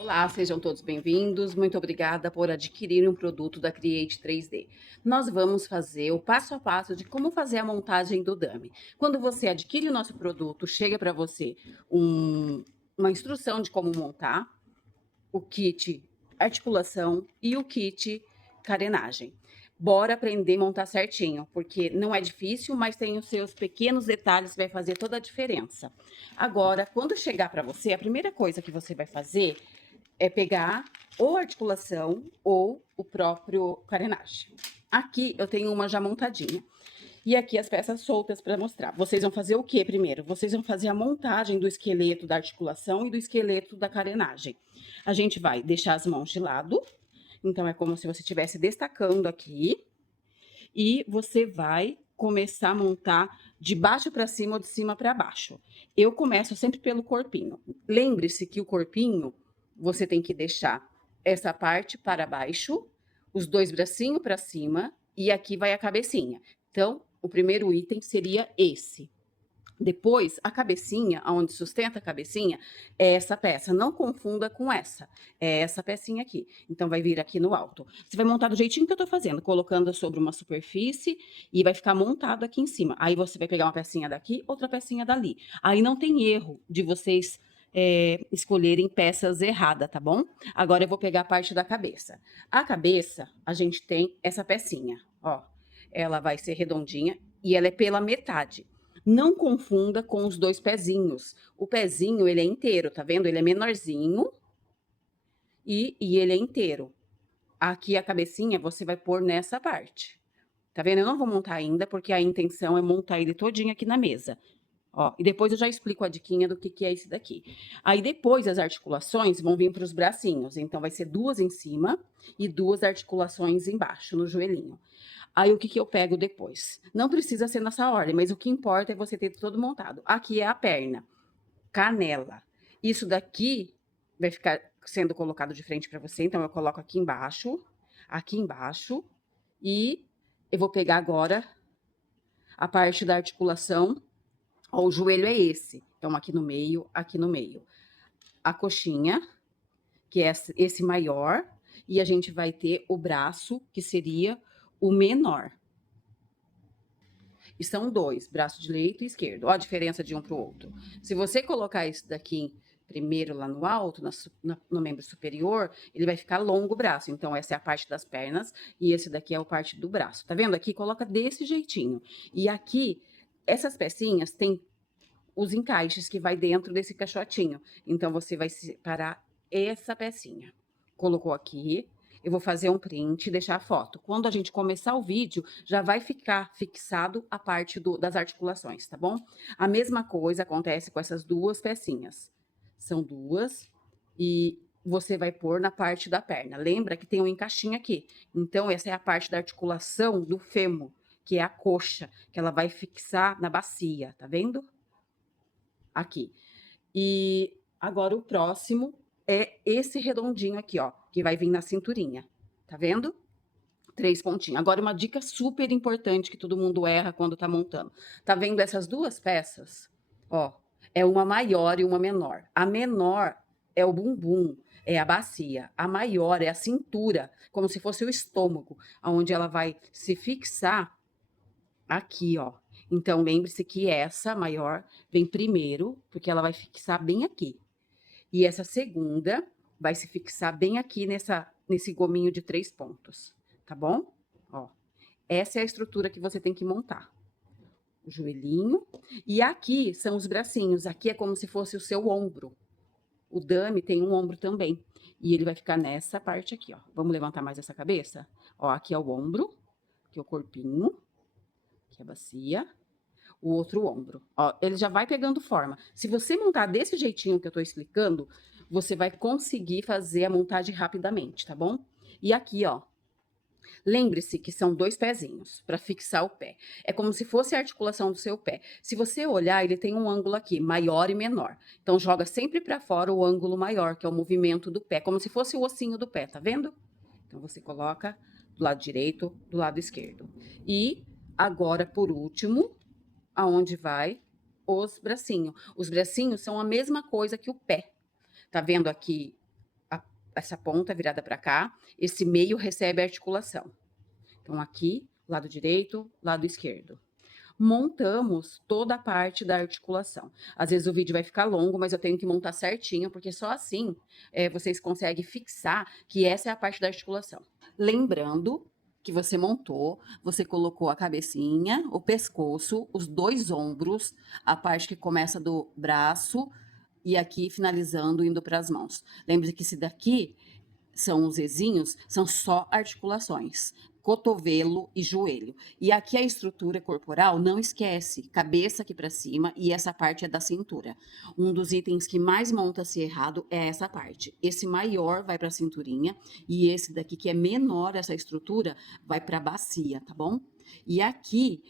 Olá, sejam todos bem-vindos. Muito obrigada por adquirir um produto da Create 3D. Nós vamos fazer o passo a passo de como fazer a montagem do dummy. Quando você adquire o nosso produto, chega para você uma instrução de como montar o kit articulação e o kit carenagem. Bora aprender a montar certinho, porque não é difícil, mas tem os seus pequenos detalhes que vai fazer toda a diferença. Agora, quando chegar para você, a primeira coisa que você vai fazer é pegar ou articulação ou o próprio carenagem. Aqui eu tenho uma já montadinha. E aqui as peças soltas para mostrar. Vocês vão fazer o que primeiro? Vocês vão fazer a montagem do esqueleto da articulação e do esqueleto da carenagem. A gente vai deixar as mãos de lado. Então, é como se você estivesse destacando aqui. E você vai começar a montar de baixo para cima ou de cima para baixo. Eu começo sempre pelo corpinho. Lembre-se que o corpinho você tem que deixar essa parte para baixo, os dois bracinhos para cima e aqui vai a cabecinha. Então, o primeiro item seria esse. Depois, a cabecinha, onde sustenta a cabecinha, é essa peça. Não confunda com essa. É essa pecinha aqui. Então, vai vir aqui no alto. Você vai montar do jeitinho que eu tô fazendo, colocando sobre uma superfície e vai ficar montado aqui em cima. Aí, você vai pegar uma pecinha daqui, outra pecinha dali. Aí, não tem erro de vocês escolherem peças erradas, tá bom? Agora, eu vou pegar a parte da cabeça. A cabeça, a gente tem essa pecinha, ó. Ela vai ser redondinha e ela é pela metade. Não confunda com os dois pezinhos. O pezinho, ele é inteiro, tá vendo? Ele é menorzinho e ele é inteiro. Aqui a cabecinha você vai pôr nessa parte. Tá vendo? Eu não vou montar ainda, porque a intenção é montar ele todinho aqui na mesa. Ó, e depois eu já explico a diquinha do que é esse daqui. Aí depois as articulações vão vir para os bracinhos. Então vai ser duas em cima e duas articulações embaixo, no joelhinho. Aí o que eu pego depois? Não precisa ser nessa ordem, mas o que importa é você ter todo montado. Aqui é a perna, canela. Isso daqui vai ficar sendo colocado de frente para você, então eu coloco aqui embaixo, e eu vou pegar agora a parte da articulação. Ó, o joelho é esse, então aqui no meio, aqui no meio. A coxinha, que é esse maior, e a gente vai ter o braço, que seria o menor. E são dois, braço direito e esquerdo. Olha a diferença de um para o outro. Se você colocar isso daqui primeiro lá no alto, no membro superior, ele vai ficar longo o braço. Então, essa é a parte das pernas e esse daqui é a parte do braço. Tá vendo? Aqui coloca desse jeitinho. E aqui, essas pecinhas têm os encaixes que vai dentro desse caixotinho. Então, você vai separar essa pecinha. Colocou aqui, eu vou fazer um print e deixar a foto. Quando a gente começar o vídeo, já vai ficar fixado a parte das articulações, tá bom? A mesma coisa acontece com essas duas pecinhas. São duas e você vai pôr na parte da perna. Lembra que tem um encaixinho aqui. Então, essa é a parte da articulação do fêmur, que é a coxa, que ela vai fixar na bacia, tá vendo? Aqui. E agora o próximo é esse redondinho aqui, ó, que vai vir na cinturinha. Tá vendo? 3 pontinhos. Agora, uma dica super importante que todo mundo erra quando tá montando. Tá vendo essas duas peças? Ó, é uma maior e uma menor. A menor é o bumbum, é a bacia. A maior é a cintura, como se fosse o estômago, onde ela vai se fixar aqui, ó. Então, lembre-se que essa maior vem primeiro, porque ela vai fixar bem aqui. E essa segunda vai se fixar bem aqui nesse gominho de 3 pontos, tá bom? Ó, essa é a estrutura que você tem que montar. O joelhinho. E aqui são os bracinhos. Aqui é como se fosse o seu ombro. O dummy tem um ombro também. E ele vai ficar nessa parte aqui, ó. Vamos levantar mais essa cabeça? Ó, aqui é o ombro, aqui é o corpinho, aqui é a bacia, o outro ombro. Ó, ele já vai pegando forma. Se você montar desse jeitinho que eu tô explicando, você vai conseguir fazer a montagem rapidamente, tá bom? E aqui, ó, lembre-se que são dois pezinhos para fixar o pé. É como se fosse a articulação do seu pé. Se você olhar, ele tem um ângulo aqui, maior e menor. Então, joga sempre para fora o ângulo maior, que é o movimento do pé, como se fosse o ossinho do pé, tá vendo? Então, você coloca do lado direito, do lado esquerdo. E agora, por último, aonde vai os bracinhos. Os bracinhos são a mesma coisa que o pé. Tá vendo aqui essa ponta virada para cá, esse meio recebe a articulação. Então, aqui, lado direito, lado esquerdo. Montamos toda a parte da articulação. Às vezes o vídeo vai ficar longo, mas eu tenho que montar certinho, porque só assim vocês conseguem fixar que essa é a parte da articulação. Lembrando que você montou, você colocou a cabecinha, o pescoço, os dois ombros, a parte que começa do braço e aqui finalizando, indo para as mãos. Lembre que esse daqui são os Ezinhos, são só articulações, cotovelo e joelho. E aqui a estrutura corporal, não esquece, cabeça aqui para cima e essa parte é da cintura. Um dos itens que mais monta-se errado é essa parte. Esse maior vai para a cinturinha e esse daqui que é menor, essa estrutura, vai para a bacia, tá bom? E aqui,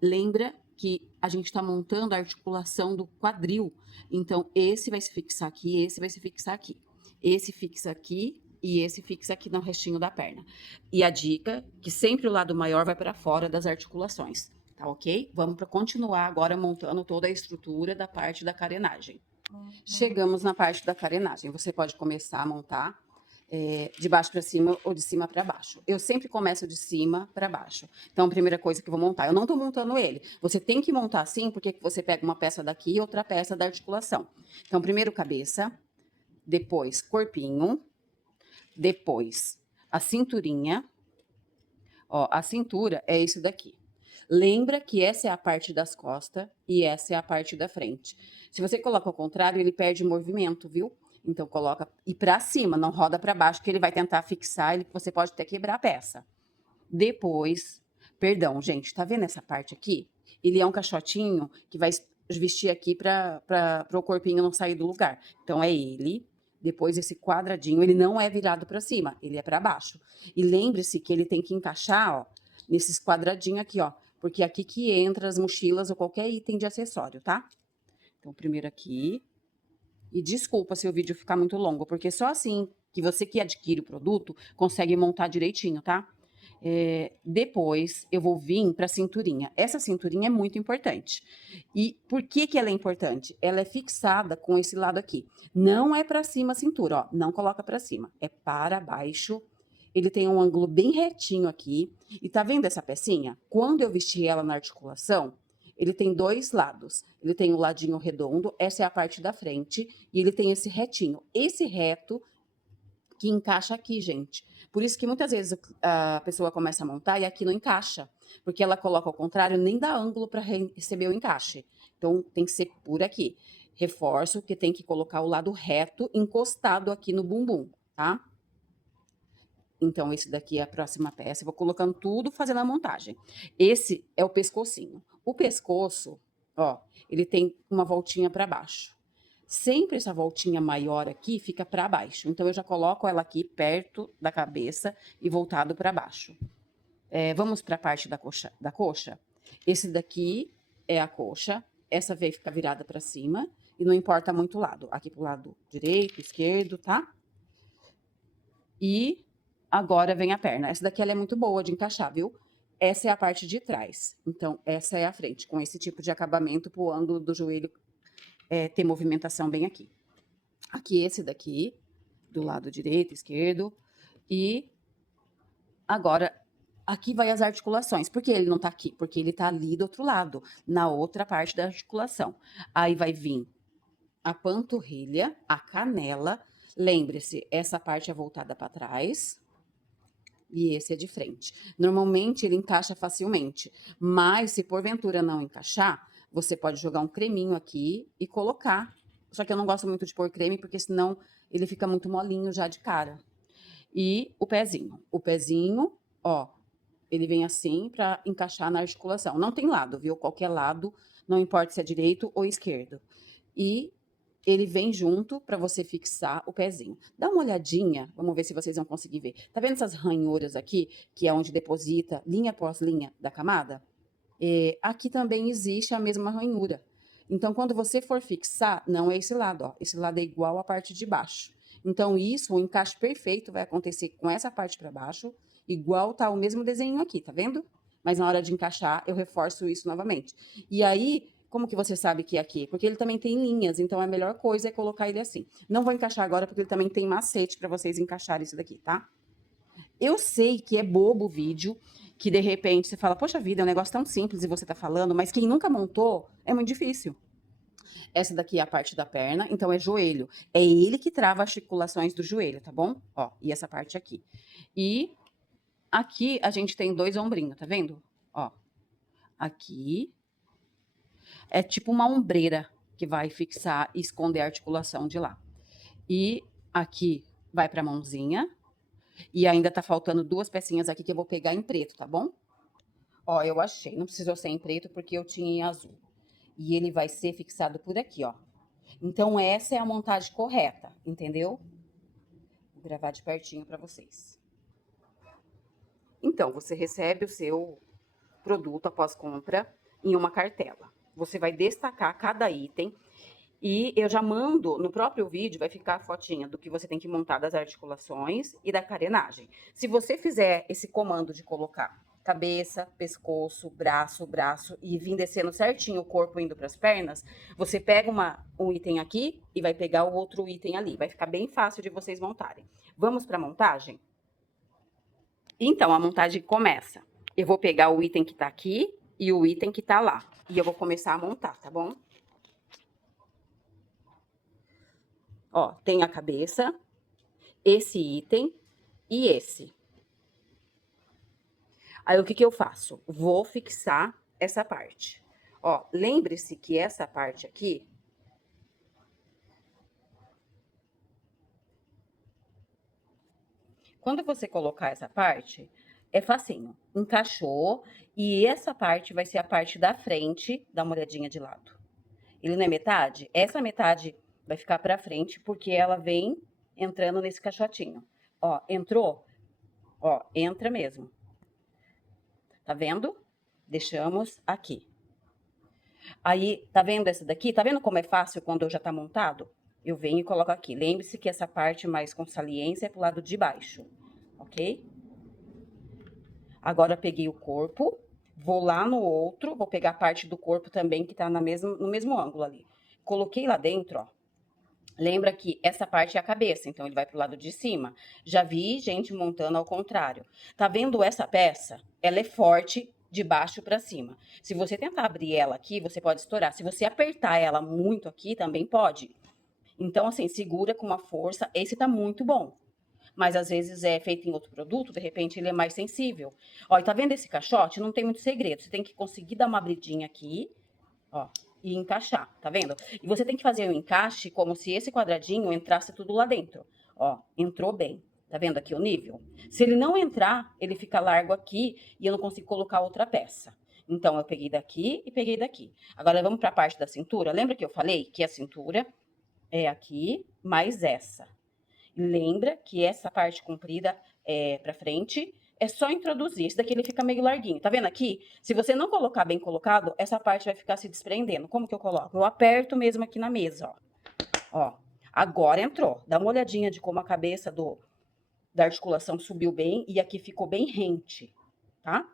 lembra que a gente está montando a articulação do quadril. Então, esse vai se fixar aqui, esse vai se fixar aqui. Esse fixa aqui e esse fixa aqui no restinho da perna. E a dica, que sempre o lado maior vai para fora das articulações, tá ok? Vamos para continuar agora montando toda a estrutura da parte da carenagem. Chegamos na parte da carenagem. Você pode começar a montar de baixo para cima ou de cima para baixo. Eu sempre começo de cima para baixo. Então, a primeira coisa que eu vou montar, eu não estou montando ele. Você tem que montar assim, porque você pega uma peça daqui e outra peça da articulação. Então, primeiro cabeça, depois corpinho, depois a cinturinha. Ó, a cintura é isso daqui. Lembra que essa é a parte das costas e essa é a parte da frente. Se você coloca ao contrário, ele perde movimento, viu? Então, coloca e para cima, não roda para baixo, que ele vai tentar fixar, você pode até quebrar a peça. Depois, perdão, gente, tá vendo essa parte aqui? Ele é um caixotinho que vai vestir aqui para o corpinho não sair do lugar. Então, é ele. Depois, esse quadradinho, ele não é virado para cima, ele é para baixo. E lembre-se que ele tem que encaixar, ó, nesses quadradinhos aqui, ó. Porque é aqui que entra as mochilas ou qualquer item de acessório, tá? Então, primeiro aqui. E desculpa se o vídeo ficar muito longo, porque só assim que você que adquire o produto consegue montar direitinho, tá? Depois eu vou vir para a cinturinha. Essa cinturinha é muito importante. E por que que ela é importante? Ela é fixada com esse lado aqui. Não é para cima a cintura, ó. Não coloca para cima. É para baixo. Ele tem um ângulo bem retinho aqui. E tá vendo essa pecinha? Quando eu vesti ela na articulação, ele tem dois lados. Ele tem o ladinho redondo, essa é a parte da frente, e ele tem esse retinho. Esse reto que encaixa aqui, gente. Por isso que muitas vezes a pessoa começa a montar e aqui não encaixa, porque ela coloca ao contrário, nem dá ângulo para receber o encaixe. Então, tem que ser por aqui. Reforço que tem que colocar o lado reto encostado aqui no bumbum, tá? Então, esse daqui é a próxima peça. Eu vou colocando tudo, fazendo a montagem. Esse é o pescocinho. O pescoço, ó, ele tem uma voltinha para baixo. Sempre essa voltinha maior aqui fica para baixo. Então, eu já coloco ela aqui perto da cabeça e voltado para baixo. Vamos para a parte da coxa. Esse daqui é a coxa. Essa vai ficar virada para cima. E não importa muito o lado. Aqui pro lado direito, esquerdo, tá? E agora vem a perna. Essa daqui ela é muito boa de encaixar, viu? Essa é a parte de trás. Então, essa é a frente, com esse tipo de acabamento pro ângulo do joelho ter movimentação bem aqui. Aqui, esse daqui, do lado direito, esquerdo. E agora, aqui vai as articulações. Por que ele não tá aqui? Porque ele tá ali do outro lado, na outra parte da articulação. Aí vai vir a panturrilha, a canela. Lembre-se, essa parte é voltada para trás. E esse é de frente. Normalmente ele encaixa facilmente, mas se porventura não encaixar, você pode jogar um creminho aqui e colocar. Só que eu não gosto muito de pôr creme, porque senão ele fica muito molinho já de cara. E o pezinho. O pezinho, ó, ele vem assim para encaixar na articulação. Não tem lado, viu? Qualquer lado, não importa se é direito ou esquerdo. E ele vem junto para você fixar o pezinho. Dá uma olhadinha, vamos ver se vocês vão conseguir ver. Tá vendo essas ranhuras aqui, que é onde deposita linha após linha da camada? Aqui também existe a mesma ranhura. Então, quando você for fixar, não é esse lado, ó. Esse lado é igual à parte de baixo. Então, isso, o encaixe perfeito vai acontecer com essa parte para baixo, igual tá o mesmo desenho aqui, tá vendo? Mas na hora de encaixar, eu reforço isso novamente. E aí, Como que você sabe que é aqui? Porque ele também tem linhas, então a melhor coisa é colocar ele assim. Não vou encaixar agora, porque ele também tem macete para vocês encaixarem isso daqui, tá? Eu sei que é bobo o vídeo, que de repente você fala, poxa vida, é um negócio tão simples e você tá falando, mas quem nunca montou, é muito difícil. Essa daqui é a parte da perna, então é joelho. É ele que trava as articulações do joelho, tá bom? Ó, e essa parte aqui. E aqui a gente tem 2 ombrinhos, tá vendo? Ó, aqui é tipo uma ombreira que vai fixar e esconder a articulação de lá. E aqui vai pra mãozinha. E ainda tá faltando 2 pecinhas aqui que eu vou pegar em preto, tá bom? Ó, eu achei. Não precisou ser em preto porque eu tinha em azul. E ele vai ser fixado por aqui, ó. Então, essa é a montagem correta, entendeu? Vou gravar de pertinho pra vocês. Então, você recebe o seu produto após compra em uma cartela. Você vai destacar cada item e eu já mando, no próprio vídeo, vai ficar a fotinha do que você tem que montar das articulações e da carenagem. Se você fizer esse comando de colocar cabeça, pescoço, braço e vir descendo certinho o corpo indo para as pernas, você pega um item aqui e vai pegar o outro item ali. Vai ficar bem fácil de vocês montarem. Vamos para a montagem? Então, a montagem começa. Eu vou pegar o item que tá aqui e o item que tá lá. E eu vou começar a montar, tá bom? Ó, tem a cabeça, esse item e esse. Aí, o que que eu faço? Vou fixar essa parte. Ó, lembre-se que essa parte aqui... Quando você colocar essa parte, é facinho. Encaixou e essa parte vai ser a parte da frente. Dá uma olhadinha de lado. Ele não é metade? Essa metade vai ficar pra frente porque ela vem entrando nesse caixotinho. Ó, entrou? Ó, entra mesmo. Tá vendo? Deixamos aqui. Aí, tá vendo essa daqui? Tá vendo como é fácil quando já tá montado? Eu venho e coloco aqui. Lembre-se que essa parte mais com saliência é pro lado de baixo, ok? Agora eu peguei o corpo, vou lá no outro, vou pegar a parte do corpo também que tá no mesmo ângulo ali. Coloquei lá dentro, ó. Lembra que essa parte é a cabeça, então ele vai pro lado de cima. Já vi gente montando ao contrário. Tá vendo essa peça? Ela é forte de baixo para cima. Se você tentar abrir ela aqui, você pode estourar. Se você apertar ela muito aqui, também pode. Então, assim, segura com uma força. Esse tá muito bom. Mas às vezes é feito em outro produto, de repente ele é mais sensível. Ó, e tá vendo esse caixote? Não tem muito segredo. Você tem que conseguir dar uma abridinha aqui, ó, e encaixar, tá vendo? E você tem que fazer o encaixe como se esse quadradinho entrasse tudo lá dentro. Ó, entrou bem. Tá vendo aqui o nível? Se ele não entrar, ele fica largo aqui e eu não consigo colocar outra peça. Então, eu peguei daqui e peguei daqui. Agora, vamos para a parte da cintura. Lembra que eu falei que a cintura é aqui mais essa? Lembra que essa parte comprida é para frente é só introduzir. Esse daqui ele fica meio larguinho. Tá vendo aqui? Se você não colocar bem colocado, essa parte vai ficar se desprendendo. Como que eu coloco? Eu aperto mesmo aqui na mesa, ó. Ó, agora entrou. Dá uma olhadinha de como a cabeça da articulação subiu bem e aqui ficou bem rente, tá?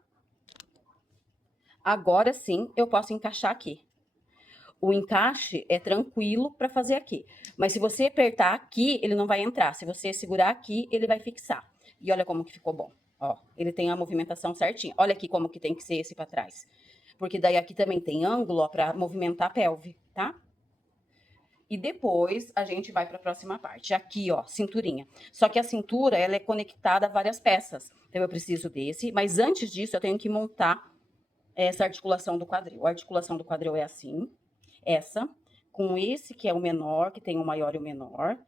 Agora sim eu posso encaixar aqui. O encaixe é tranquilo para fazer aqui. Mas se você apertar aqui, ele não vai entrar. Se você segurar aqui, ele vai fixar. E olha como que ficou bom. Ó, ele tem a movimentação certinha. Olha aqui como que tem que ser esse para trás. Porque daí aqui também tem ângulo, ó, para movimentar a pelve, tá? E depois a gente vai para a próxima parte. Aqui, ó, cinturinha. Só que a cintura, ela é conectada a várias peças. Então eu preciso desse, mas antes disso eu tenho que montar essa articulação do quadril. A articulação do quadril é assim, essa, com esse que é o menor, que tem o maior e o menor,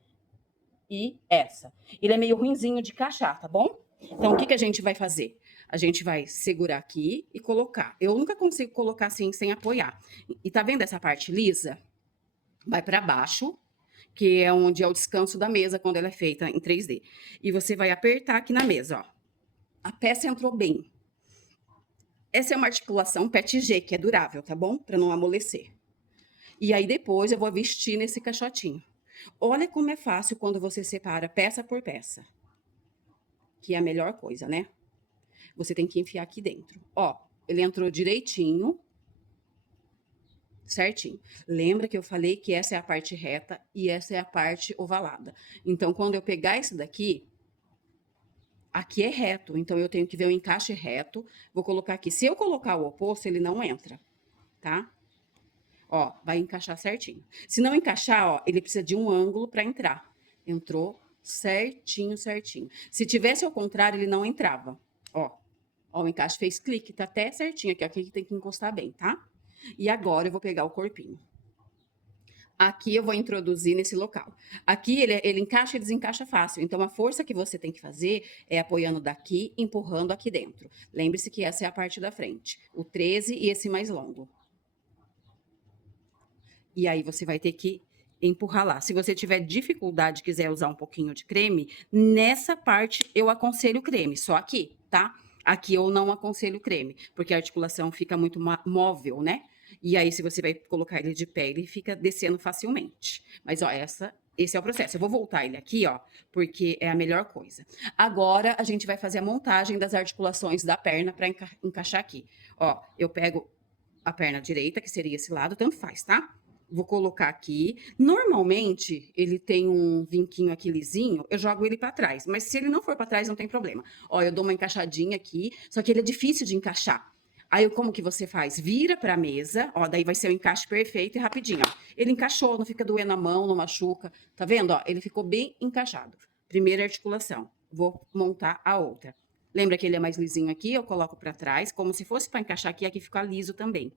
e essa. Ele é meio ruinzinho de encaixar, tá bom? Então, o que que a gente vai fazer? A gente vai segurar aqui e colocar. Eu nunca consigo colocar assim, sem apoiar. E tá vendo essa parte lisa? Vai para baixo, que é onde é o descanso da mesa quando ela é feita em 3D. E você vai apertar aqui na mesa, ó. A peça entrou bem. Essa é uma articulação PET G, que é durável, tá bom? Para não amolecer. E aí depois eu vou vestir nesse caixotinho. Olha como é fácil quando você separa peça por peça. Que é a melhor coisa, né? Você tem que enfiar aqui dentro. Ó, ele entrou direitinho. certinho. Lembra que eu falei que essa é a parte reta e essa é a parte ovalada. Então, quando eu pegar isso daqui, aqui é reto, então eu tenho que ver o encaixe reto. Vou colocar aqui. Se eu colocar o oposto, ele não entra, tá? Ó, vai encaixar certinho. Se não encaixar, ó, ele precisa de um ângulo para entrar. Entrou certinho, certinho. Se tivesse ao contrário, ele não entrava. Ó, o encaixe fez clique, tá até certinho aqui. Aqui tem que encostar bem, tá? E agora eu vou pegar o corpinho. Aqui eu vou introduzir nesse local. Aqui ele encaixa e desencaixa fácil. Então, a força que você tem que fazer é apoiando daqui, empurrando aqui dentro. Lembre-se que essa é a parte da frente. O 13 e esse mais longo. E aí você vai ter que empurrar lá. Se você tiver dificuldade e quiser usar um pouquinho de creme, nessa parte eu aconselho creme, só aqui, tá? Aqui eu não aconselho creme, porque a articulação fica muito móvel, né? E aí, se você vai colocar ele de pé, ele fica descendo facilmente. Mas, ó, esse é o processo. Eu vou voltar ele aqui, ó, porque é a melhor coisa. Agora, a gente vai fazer a montagem das articulações da perna para encaixar aqui. Ó, eu pego a perna direita, que seria esse lado, tanto faz, tá? Vou colocar aqui. Normalmente, ele tem um vinquinho aqui lisinho, eu jogo ele para trás. Mas se ele não for para trás, não tem problema. Ó, eu dou uma encaixadinha aqui, só que ele é difícil de encaixar. Aí, como que você faz? Vira para a mesa, ó, daí vai ser o encaixe perfeito e rapidinho, ó. Ele encaixou, não fica doendo a mão, não machuca. Tá vendo? Ó, ele ficou bem encaixado. Primeira articulação. Vou montar a outra. Lembra que ele é mais lisinho aqui? Eu coloco para trás, como se fosse para encaixar aqui, aqui fica liso também.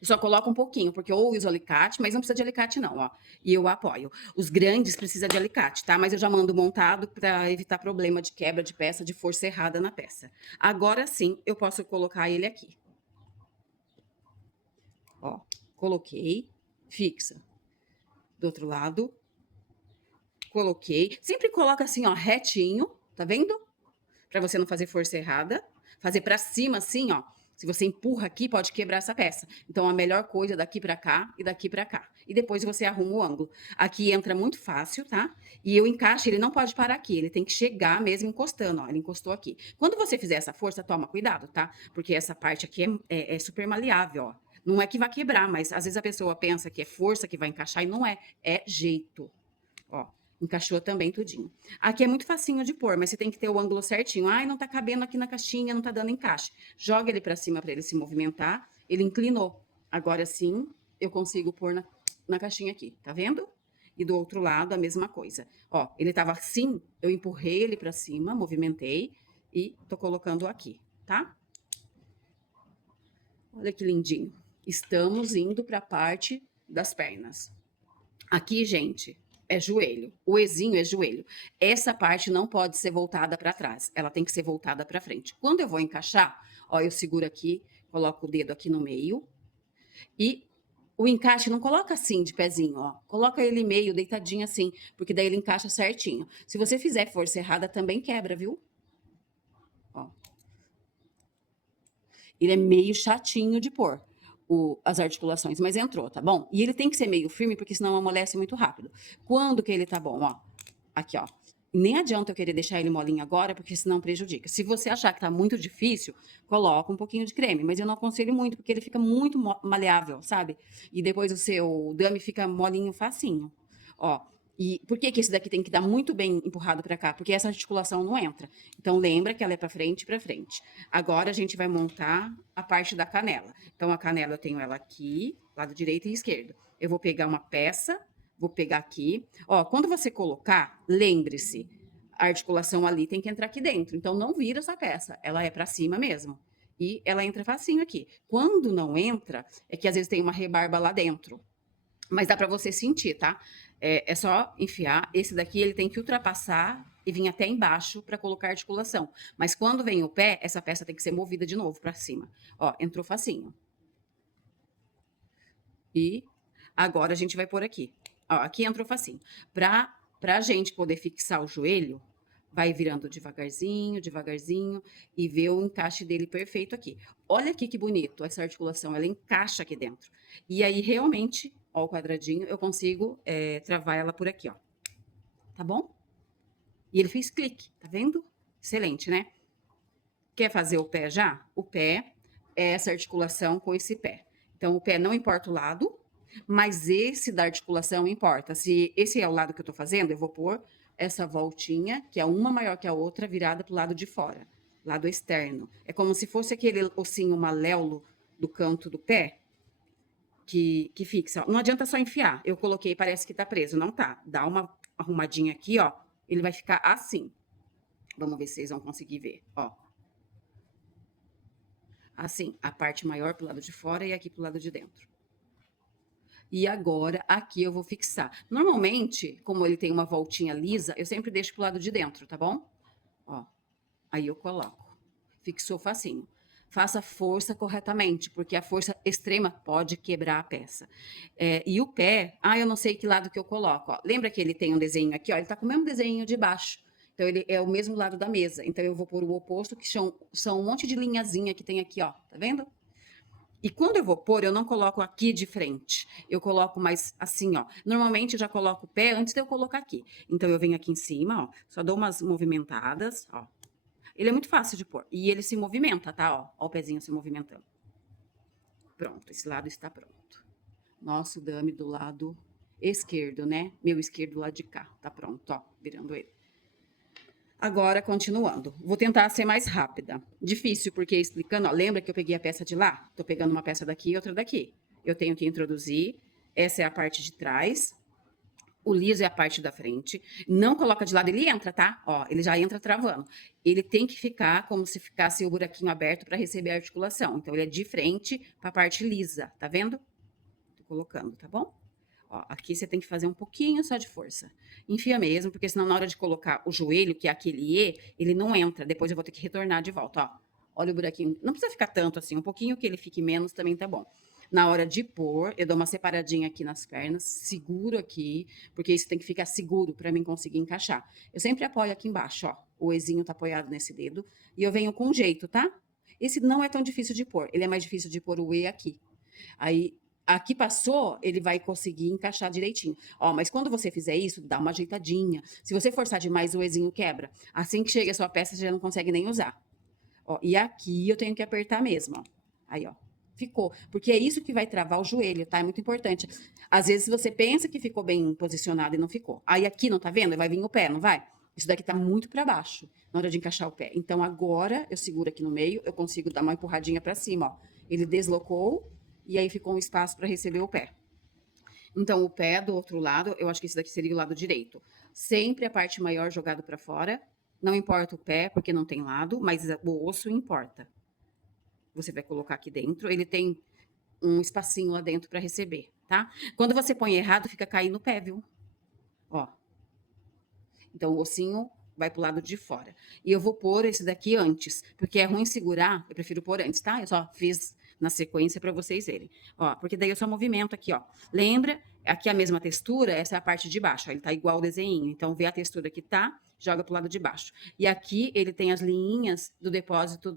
Eu só coloco um pouquinho, porque eu uso alicate, mas não precisa de alicate não, ó. E eu apoio. Os grandes precisam de alicate, tá? Mas eu já mando montado para evitar problema de quebra de peça, de força errada na peça. Agora sim, eu posso colocar ele aqui. Ó, coloquei, fixa. Do outro lado, coloquei. Sempre coloca assim, ó, retinho, tá vendo? Para você não fazer força errada. Fazer para cima assim, ó. Se você empurra aqui, pode quebrar essa peça. Então, a melhor coisa é daqui para cá e daqui para cá. E depois você arruma o ângulo. Aqui entra muito fácil, tá? E eu encaixo, ele não pode parar aqui. Ele tem que chegar mesmo encostando, ó. Ele encostou aqui. Quando você fizer essa força, toma cuidado, tá? Porque essa parte aqui é super maleável, ó. Não é que vai quebrar, mas às vezes a pessoa pensa que é força que vai encaixar e não é. É jeito. Ó, encaixou também tudinho. Aqui é muito facinho de pôr, mas você tem que ter o ângulo certinho. Ai, não tá cabendo aqui na caixinha, não tá dando encaixe. Joga ele para cima para ele se movimentar. Ele inclinou. Agora sim, eu consigo pôr na caixinha aqui, tá vendo? E do outro lado a mesma coisa. Ó, ele tava assim, eu empurrei ele para cima, movimentei e tô colocando aqui, tá? Olha que lindinho. Estamos indo para a parte das pernas. Aqui, gente, é joelho. O ezinho é joelho. Essa parte não pode ser voltada para trás. Ela tem que ser voltada para frente. Quando eu vou encaixar, ó, eu seguro aqui, coloco o dedo aqui no meio e o encaixe não coloca assim de pezinho, ó. Coloca ele meio deitadinho assim, porque daí ele encaixa certinho. Se você fizer força errada, também quebra, viu? Ó. Ele é meio chatinho de pôr. As articulações, mas entrou, tá bom? E ele tem que ser meio firme, porque senão amolece muito rápido. Quando que ele tá bom? Ó, aqui, ó. Nem adianta eu querer deixar ele molinho agora, porque senão prejudica. Se você achar que tá muito difícil, coloca um pouquinho de creme. Mas eu não aconselho muito, porque ele fica muito maleável, sabe? E depois o seu dummy fica molinho facinho. Ó, e por que que esse daqui tem que dar muito bem empurrado para cá? Porque essa articulação não entra. Então, lembra que ela é para frente e para frente. Agora, a gente vai montar a parte da canela. Então, a canela eu tenho ela aqui, lado direito e esquerdo. Eu vou pegar uma peça, vou pegar aqui. Ó, quando você colocar, lembre-se, a articulação ali tem que entrar aqui dentro. Então, não vira essa peça, ela é para cima mesmo. E ela entra facinho aqui. Quando não entra, é que às vezes tem uma rebarba lá dentro. Mas dá para você sentir, tá? É só enfiar. Esse daqui ele tem que ultrapassar e vir até embaixo para colocar articulação. Mas quando vem o pé, essa peça tem que ser movida de novo para cima. Ó, entrou facinho. E agora a gente vai pôr aqui. Ó, aqui entrou facinho. Pra gente poder fixar o joelho, vai virando devagarzinho, devagarzinho e ver o encaixe dele perfeito aqui. Olha aqui que bonito essa articulação, ela encaixa aqui dentro. E aí, realmente, ó, o quadradinho, eu consigo travar ela por aqui, ó. Tá bom? E ele fez clique, tá vendo? Excelente, né? Quer fazer o pé já? O pé é essa articulação com esse pé. Então, o pé não importa o lado, mas esse da articulação importa. Se esse é o lado que eu tô fazendo, eu vou pôr essa voltinha, que é uma maior que a outra, virada pro lado de fora, lado externo. É como se fosse aquele ossinho maléolo do canto do pé, que fixa. Não adianta só enfiar. Eu coloquei, parece que tá preso. Não tá. Dá uma arrumadinha aqui, ó. Ele vai ficar assim. Vamos ver se vocês vão conseguir ver, ó. Assim, a parte maior pro lado de fora e aqui pro lado de dentro. E agora, aqui eu vou fixar. Normalmente, como ele tem uma voltinha lisa, eu sempre deixo pro lado de dentro, tá bom? Ó, aí eu coloco. Fixou facinho. Faça força corretamente, porque a força extrema pode quebrar a peça. E o pé, eu não sei que lado que eu coloco. Ó. Lembra que ele tem um desenho aqui? Ó, ele tá com o mesmo desenho de baixo. Então, ele é o mesmo lado da mesa. Então, eu vou pôr o oposto, que são um monte de linhazinha que tem aqui, ó. Tá vendo? E quando eu vou pôr, eu não coloco aqui de frente. Eu coloco mais assim, ó. Normalmente, eu já coloco o pé antes de eu colocar aqui. Então, eu venho aqui em cima, ó. Só dou umas movimentadas, ó. Ele é muito fácil de pôr. E ele se movimenta, tá? Ó o pezinho se movimentando. Pronto, esse lado está pronto. Nosso dame do lado esquerdo, né? Meu esquerdo do lado de cá. Tá pronto, ó. Virando ele. Agora, continuando. Vou tentar ser mais rápida. Difícil, porque explicando, ó. Lembra que eu peguei a peça de lá? Tô pegando uma peça daqui e outra daqui. Eu tenho que introduzir. Essa é a parte de trás. O liso é a parte da frente. Não coloca de lado, ele entra, tá? Ó, ele já entra travando. Ele tem que ficar como se ficasse o buraquinho aberto para receber a articulação. Então, ele é de frente para a parte lisa, tá vendo? Tô colocando, tá bom? Ó, aqui você tem que fazer um pouquinho só de força. Enfia mesmo, porque senão na hora de colocar o joelho, que é aquele E, ele não entra. Depois eu vou ter que retornar de volta, ó. Olha o buraquinho. Não precisa ficar tanto assim, um pouquinho que ele fique menos também tá bom. Na hora de pôr, eu dou uma separadinha aqui nas pernas, seguro aqui, porque isso tem que ficar seguro para mim conseguir encaixar. Eu sempre apoio aqui embaixo, ó. O Ezinho tá apoiado nesse dedo. E eu venho com jeito, tá? Esse não é tão difícil de pôr. Ele é mais difícil de pôr o E aqui. Aí, aqui passou, ele vai conseguir encaixar direitinho. Ó, mas quando você fizer isso, dá uma ajeitadinha. Se você forçar demais, o Ezinho quebra. Assim que chega a sua peça, você já não consegue nem usar. Ó, e aqui eu tenho que apertar mesmo, ó. Aí, ó. Ficou. Porque é isso que vai travar o joelho, tá? É muito importante. Às vezes você pensa que ficou bem posicionado e não ficou. Aí aqui, não tá vendo? Vai vir o pé, não vai? Isso daqui tá muito para baixo na hora de encaixar o pé. Então agora eu seguro aqui no meio, eu consigo dar uma empurradinha para cima, ó. Ele deslocou e aí ficou um espaço para receber o pé. Então o pé do outro lado, eu acho que esse daqui seria o lado direito. Sempre a parte maior jogado para fora. Não importa o pé, porque não tem lado, mas o osso importa. Você vai colocar aqui dentro, ele tem um espacinho lá dentro para receber, tá? Quando você põe errado, fica caindo o pé, viu? Ó. Então, o ossinho vai pro lado de fora. E eu vou pôr esse daqui antes, porque é ruim segurar, eu prefiro pôr antes, tá? Eu só fiz na sequência para vocês verem. Ó, porque daí eu só movimento aqui, ó. Lembra? Aqui a mesma textura, essa é a parte de baixo, ó, ele tá igual o desenho. Então, vê a textura que tá, joga pro lado de baixo. E aqui ele tem as linhas do depósito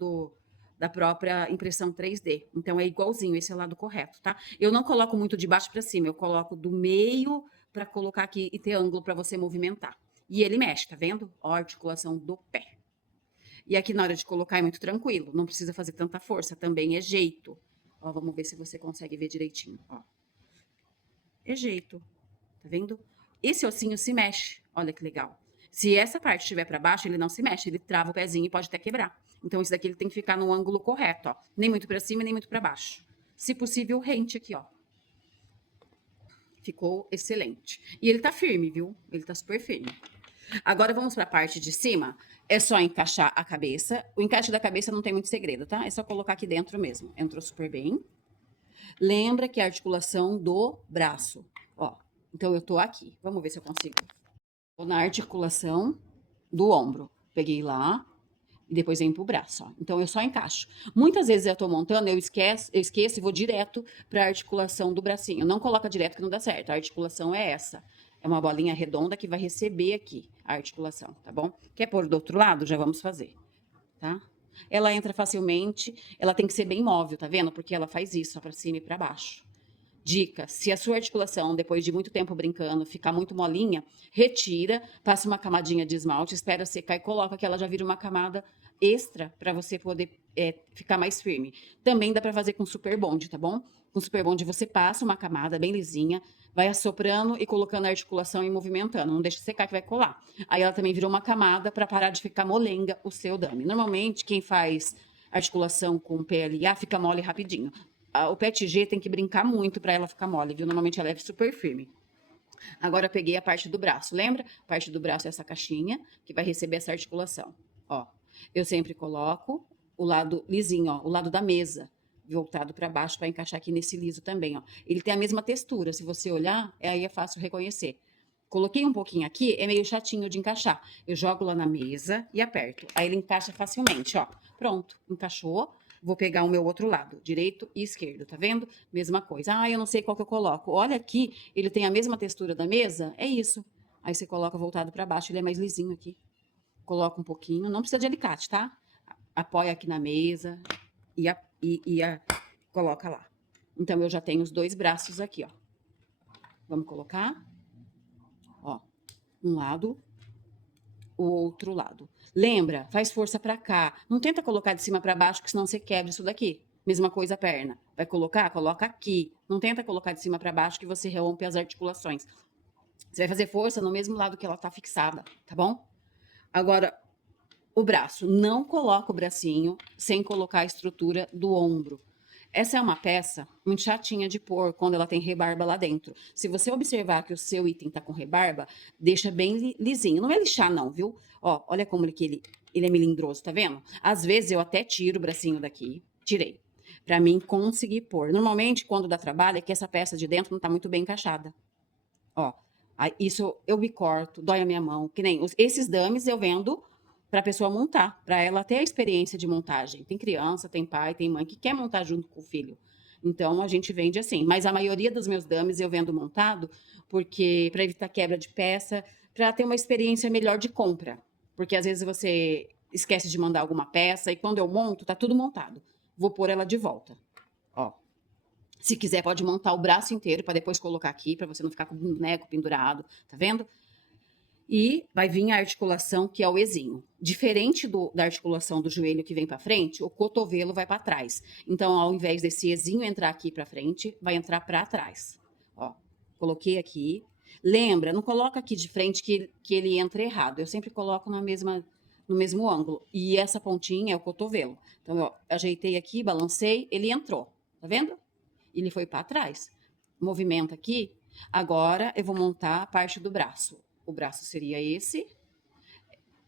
da própria impressão 3D. Então, é igualzinho, esse é o lado correto, tá? Eu não coloco muito de baixo para cima, eu coloco do meio para colocar aqui e ter ângulo para você movimentar. E ele mexe, tá vendo? Ó, a articulação do pé. E aqui na hora de colocar é muito tranquilo, não precisa fazer tanta força, também é jeito. Ó, vamos ver se você consegue ver direitinho, ó. É jeito, tá vendo? Esse ossinho se mexe, olha que legal. Se essa parte estiver para baixo, ele não se mexe, ele trava o pezinho e pode até quebrar. Então, esse daqui ele tem que ficar no ângulo correto, ó. Nem muito para cima, nem muito para baixo. Se possível, rente aqui, ó. Ficou excelente. E ele tá firme, viu? Ele tá super firme. Agora vamos para a parte de cima. É só encaixar a cabeça. O encaixe da cabeça não tem muito segredo, tá? É só colocar aqui dentro mesmo. Entrou super bem. Lembra que é a articulação do braço. Ó, então eu tô aqui. Vamos ver se eu consigo. Tô na articulação do ombro. Peguei lá e depois venho pro braço, ó. Então eu só encaixo. Muitas vezes eu tô montando, eu esqueço e vou direto para a articulação do bracinho. Não coloca direto que não dá certo. A articulação é essa. É uma bolinha redonda que vai receber aqui a articulação, tá bom? Quer pôr do outro lado? Já vamos fazer, tá? Ela entra facilmente, ela tem que ser bem móvel, tá vendo? Porque ela faz isso, ó, pra cima e pra baixo. Dica, se a sua articulação, depois de muito tempo brincando, ficar muito molinha, retira, passa uma camadinha de esmalte, espera secar e coloca que ela já vira uma camada extra para você poder ficar mais firme. Também dá para fazer com Super Bond, tá bom? Com Super Bond você passa uma camada bem lisinha, vai assoprando e colocando a articulação e movimentando, não deixa secar que vai colar. Aí ela também virou uma camada para parar de ficar molenga o seu dummy. Normalmente quem faz articulação com PLA fica mole rapidinho. O PETG tem que brincar muito para ela ficar mole, viu? Normalmente ela é super firme. Agora eu peguei a parte do braço, lembra? A parte do braço é essa caixinha que vai receber essa articulação. Ó, eu sempre coloco o lado lisinho, ó, o lado da mesa, voltado para baixo para encaixar aqui nesse liso também, ó. Ele tem a mesma textura, se você olhar, aí é fácil reconhecer. Coloquei um pouquinho aqui, é meio chatinho de encaixar. Eu jogo lá na mesa e aperto. Aí ele encaixa facilmente, ó. Pronto, encaixou. Vou pegar o meu outro lado, direito e esquerdo, tá vendo? Mesma coisa. Ah, eu não sei qual que eu coloco. Olha aqui, ele tem a mesma textura da mesa, é isso. Aí você coloca voltado para baixo, ele é mais lisinho aqui. Coloca um pouquinho, não precisa de alicate, tá? Apoia aqui na mesa e coloca lá. Então, eu já tenho os dois braços aqui, ó. Vamos colocar, ó, um lado, o outro lado. Lembra, faz força para cá. Não tenta colocar de cima para baixo, que senão você quebra isso daqui. Mesma coisa a perna. Vai colocar? Coloca aqui. Não tenta colocar de cima para baixo, que você rompe as articulações. Você vai fazer força no mesmo lado que ela tá fixada, tá bom? Agora, o braço. Não coloca o bracinho sem colocar a estrutura do ombro. Essa é uma peça muito chatinha de pôr quando ela tem rebarba lá dentro. Se você observar que o seu item tá com rebarba, deixa bem lisinho. Não é lixar não, viu? Ó, olha como ele é melindroso, tá vendo? Às vezes eu até tiro o bracinho daqui, tirei, pra mim conseguir pôr. Normalmente, quando dá trabalho, é que essa peça de dentro não tá muito bem encaixada. Ó, isso eu me corto, dói a minha mão. Que nem esses dummies eu vendo para a pessoa montar, para ela ter a experiência de montagem. Tem criança, tem pai, tem mãe que quer montar junto com o filho. Então a gente vende assim. Mas a maioria dos meus dummies eu vendo montado, porque para evitar quebra de peça, para ter uma experiência melhor de compra. Porque às vezes você esquece de mandar alguma peça e quando eu monto, tá tudo montado. Vou pôr ela de volta. Ó, se quiser, pode montar o braço inteiro para depois colocar aqui, para você não ficar com o boneco pendurado, tá vendo? E vai vir a articulação, que é o ezinho. Diferente da articulação do joelho que vem para frente, o cotovelo vai para trás. Então, ao invés desse ezinho entrar aqui para frente, vai entrar para trás. Ó, coloquei aqui. Lembra, não coloca aqui de frente que ele entra errado. Eu sempre coloco no mesmo ângulo. E essa pontinha é o cotovelo. Então, eu ajeitei aqui, balancei, ele entrou. Tá vendo? Ele foi para trás. Movimento aqui. Agora, eu vou montar a parte do braço. O braço seria esse.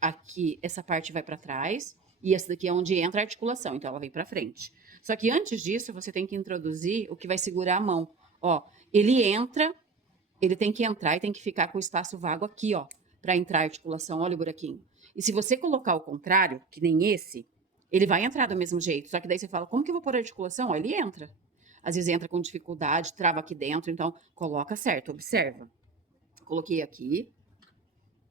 Aqui, essa parte vai para trás. E essa daqui é onde entra a articulação. Então, ela vem para frente. Só que antes disso, você tem que introduzir o que vai segurar a mão. Ó, ele entra, ele tem que entrar e tem que ficar com o espaço vago aqui, ó, para entrar a articulação. Olha o buraquinho. E se você colocar o contrário, que nem esse, ele vai entrar do mesmo jeito. Só que daí você fala, como que eu vou pôr a articulação? Ó, ele entra. Às vezes entra com dificuldade, trava aqui dentro. Então, coloca certo, observa. Coloquei aqui.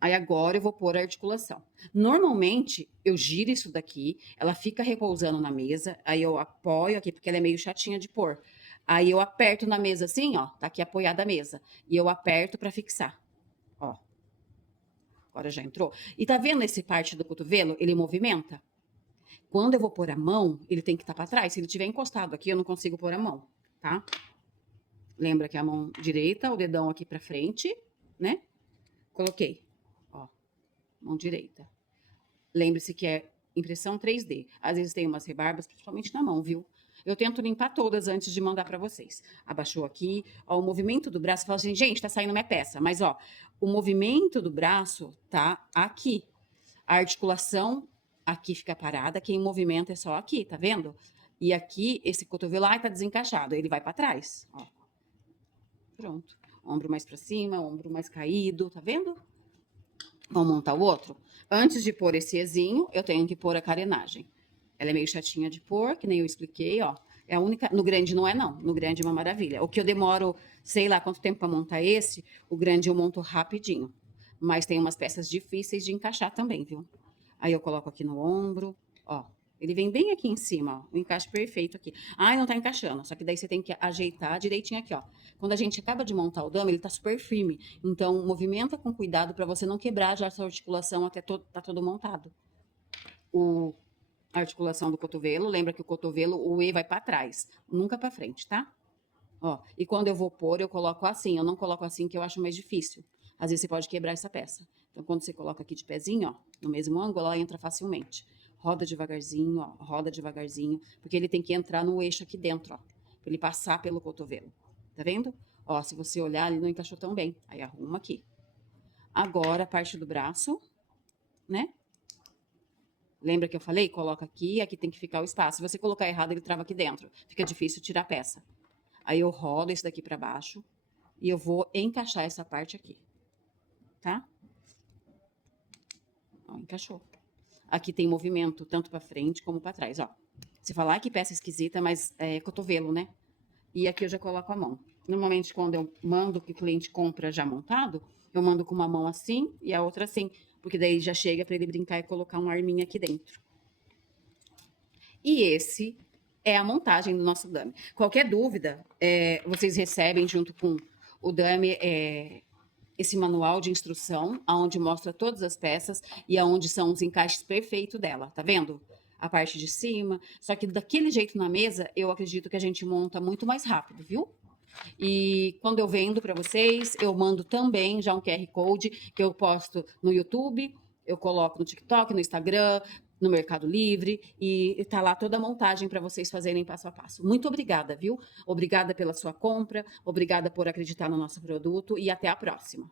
Aí agora eu vou pôr a articulação. Normalmente, eu giro isso daqui, ela fica repousando na mesa, aí eu apoio aqui, porque ela é meio chatinha de pôr. Aí eu aperto na mesa assim, ó, tá aqui apoiada a mesa. E eu aperto para fixar. Ó. Agora já entrou. E tá vendo esse parte do cotovelo? Ele movimenta. Quando eu vou pôr a mão, ele tem que estar para trás. Se ele tiver encostado aqui, eu não consigo pôr a mão, tá? Lembra que é a mão direita, o dedão aqui para frente, né? Coloquei. Ó, mão direita. Lembre-se que é impressão 3D. Às vezes tem umas rebarbas, principalmente na mão, viu? Eu tento limpar todas antes de mandar para vocês. Abaixou aqui, ó, o movimento do braço, fala assim, gente, tá saindo minha peça. Mas, ó, o movimento do braço tá aqui. A articulação aqui fica parada, quem movimenta é só aqui, tá vendo? E aqui, esse cotovelo, ai, tá desencaixado, ele vai para trás, ó. Pronto. Ombro mais para cima, ombro mais caído, tá vendo? Vamos montar o outro? Antes de pôr esse ezinho, eu tenho que pôr a carenagem. Ela é meio chatinha de pôr, que nem eu expliquei, ó. É a única. No grande não é, não. No grande é uma maravilha. O que eu demoro, sei lá quanto tempo para montar esse, o grande eu monto rapidinho. Mas tem umas peças difíceis de encaixar também, viu? Aí eu coloco aqui no ombro, ó. Ele vem bem aqui em cima, ó, o encaixe perfeito aqui. Ai, não tá encaixando, só que daí você tem que ajeitar direitinho aqui, ó. Quando a gente acaba de montar o dummy, ele tá super firme. Então, movimenta com cuidado para você não quebrar já essa articulação até tá todo montado. A articulação do cotovelo, lembra que o cotovelo, o E vai para trás, nunca para frente, tá? Ó, e quando eu vou pôr, eu coloco assim, eu não coloco assim que eu acho mais difícil. Às vezes você pode quebrar essa peça. Então, quando você coloca aqui de pezinho, ó, no mesmo ângulo, ela entra facilmente. Roda devagarzinho, ó, roda devagarzinho, porque ele tem que entrar no eixo aqui dentro, ó, pra ele passar pelo cotovelo. Tá vendo? Ó, se você olhar, ele não encaixou tão bem. Aí arruma aqui. Agora, a parte do braço, né? Lembra que eu falei? Coloca aqui, aqui tem que ficar o espaço. Se você colocar errado, ele trava aqui dentro. Fica difícil tirar a peça. Aí eu rodo isso daqui pra baixo e eu vou encaixar essa parte aqui, tá? Ó, encaixou. Aqui tem movimento tanto pra frente como pra trás, ó. Você fala, que peça esquisita, mas é cotovelo, né? E aqui eu já coloco a mão. Normalmente, quando eu mando que o cliente compra já montado, eu mando com uma mão assim e a outra assim, porque daí já chega para ele brincar e colocar um arminho aqui dentro. E esse é a montagem do nosso dummy. Qualquer dúvida, vocês recebem junto com o dummy esse manual de instrução, onde mostra todas as peças e aonde são os encaixes perfeitos dela, tá vendo? A parte de cima. Só que daquele jeito na mesa, eu acredito que a gente monta muito mais rápido, viu? E quando eu vendo para vocês, eu mando também já um QR Code que eu posto no YouTube, eu coloco no TikTok, no Instagram, no Mercado Livre e tá lá toda a montagem para vocês fazerem passo a passo. Muito obrigada, viu? Obrigada pela sua compra, obrigada por acreditar no nosso produto e até a próxima.